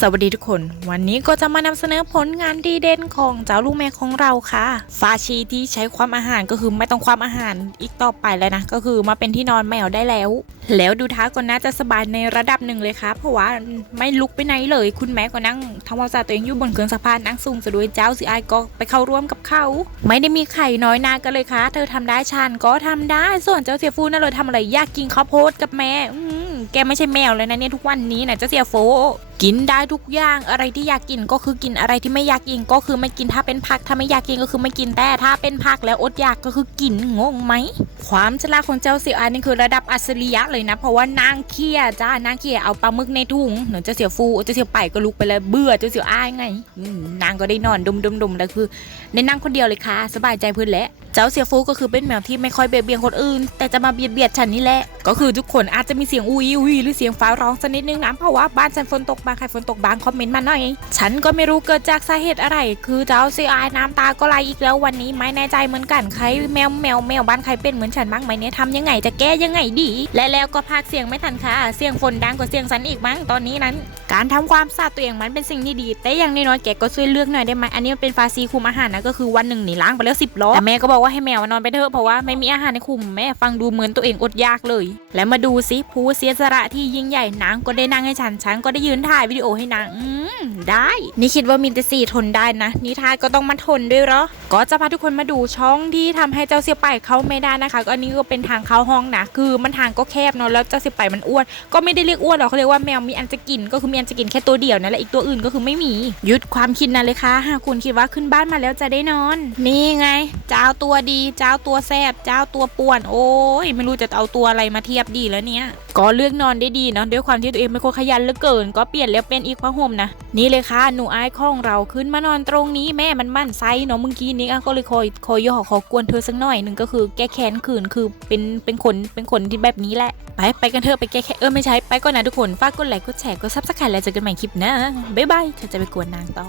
สวัสดีทุกคน วันนี้ก็จะมานำเสนอผลงานดีเด่นของเจ้าลูกแม่ของเราค่ะ ฟาชีที่ใช้ความอาหารก็คือไม่ต้องความอาหารอีกต่อไปแล้วนะ ก็คือมาเป็นที่นอนแมวได้แล้ว แล้วดูท้าก็น่าจะสบายในระดับหนึ่งเลยค่ะ เพราะว่าไม่ลุกไปไหนเลย คุณแม่ก็นั่งทำความสะอาดตัวเองอยู่บนเครื่องซักผ้านนั่งซุ่มซะด้วยเจ้าสิอายก็ไปเข้าร่วมกับเขา ไม่ได้มีไข่น้อยนากันเลยค่ะ เธอทำได้ฉันก็ทำได้ ส่วนเจ้าเสียฟูนั่นเลยทำอะไรยากกินข้าวโพดกับแม่ แกไม่ใช่แมวเลยนะเนี่ยทุกวันนี้นะเจ้าเสียโฟ กินได้ทุกอย่างอะไรที่อยากกินก็คือกินอะไรที่ไม่อยากกินก็คือไม่กินถ้าเป็นผักถ้าไม่อยากกินก็คือไม่กินแต่ถ้าเป็นผักแล้วอดอยากก็คือกินงงไหมความฉลาดของเจ้าเสี่ยวอันนี่คือระดับอัจฉริยะเลยนะ เพราะว่านางเคียจ้านางเคียเอาปลาหมึกในถุงหนูเจ้าเสี่ยวฟูเจ้าเสี่ยวไปก็ลุกไปเลยเบื่อเจ้าเสี่ยวอ้ายไงนางก็ได้นอนดมดมดมแล้วคือในนั่งคนเดียวเลยค่ะ สบายใจเพื่อนแหละ เจ้าเสี่ยวฟูก็คือเป็นแมวที่ไม่ค่อยเบียดเบียนคนอื่น แต่จะมาเบียดเบียดฉันนี่แหละ ก็คือทุกคนอาจจะมีเสียงอุ้ยอุ้ยหรือเสียงฟ้าร้องสักนิดนึงนะเพราะว่าบ้านฉันฝนตกบางใครฝนตกบางคอมเมนต์มาหน่อย ฉันก็ไม่รู้เกิดจากสาเหตุอะไร คือเจ้าเสีอายน้ำตาก็ไหลอีกแล้ววันนี้ไม่แน่ใจเหมือนกันใครแมวแมวแมวบ้านใครเป็นเหมือนฉันบ้างไหมเนี่ยทำยังไงจะแก้ยังไงดี และแล้วก็พากเสียงไม่ทันค่ะ เสียงฝนดังกว่าเสียงฉันอีกมั้งตอนนี้นั้น การทำความสะอาดตัวเองมันเป็นสิ่งที่ดี แต่อย่างน้อยๆแกก็ช่วยเลือกหน่อยได้ไหมอันนี้มันเป็นฟาซีคุมอาหารนะก็คือวันหนึ่งนี่ล้างไปแล้วสิบรอบแต่แม่ก็บอกว่าให้แมวนอนไปเถอะเพราะว่าไม่มีอาหารในคุมแม่ฟังดูเหมือนตัวเองอดยากเลยแล้วมาดูสิผู้เสียสละที่ยิ่งใหญ่นางก็ได้นั่งให้ฉันฉันก็ได้ยืนถ่ายวิดีโอให้นางอืมได้ นี่คิดว่ามีแต่สี่ทนได้นะ นิทานก็ต้องมาทนด้วยเหรอ ก็จะพาทุกคนมาดูช่องที่ทำให้เจ้าเสียไปเข้าไม่ได้นะคะก็อันนี้ก็เป็นทางเข้าห้องนะคือมันทางก็แคบเนาะแล้วเจ้าเสียไปมันอ้วนก็ไม่ได้เรียกอ้วนหรอกเขาเรียกว่าแมวมีอันจะกินก็คือมีอันจะกินแค่ตัวเดียวนั่นและอีกตัวอื่นก็คือไม่มีหยุดความคิดนั้นเลยค่ะหากคุณคิดว่าขึ้นบ้านมาแล้วจะได้นอน นี่ไง เจ้าตัวดี เจ้าตัวแซบเจ้าตัวป่วน โอ้ยไม่รู้จะเอาตัวอะไรมาเทียบดีแล้วเนี่ย ก็เลือกนอนได้ดีเนาะด้วยความที่ตัวเองเป็นคนขยันเหลือเกิน ก็เปลี่ยนแล้วเป็นอีกผ้าห่มนะนี่เลยค่ะหนูอายของเราขึ้นมานอนตรงนี้แม่มันมั่นไซเนาะเมื่อกี้นี้ก็เลยคอยคอยย่อขอกวนเธอสักหน่อยหนึ่งก็คือแก้แค้นคืนคือเป็นเป็นคนเป็นคนที่แบบนี้แหละ ไปไปกันเถอะไปแก้แค้นเออไม่ใช่ไปก่อนนะทุกคนฝากกดไลค์กดแชร์กดซับสไครต์แล้วเจอกันใหม่คลิปหน้าบ๊ายบายเธอจะไปกวนนางต่อ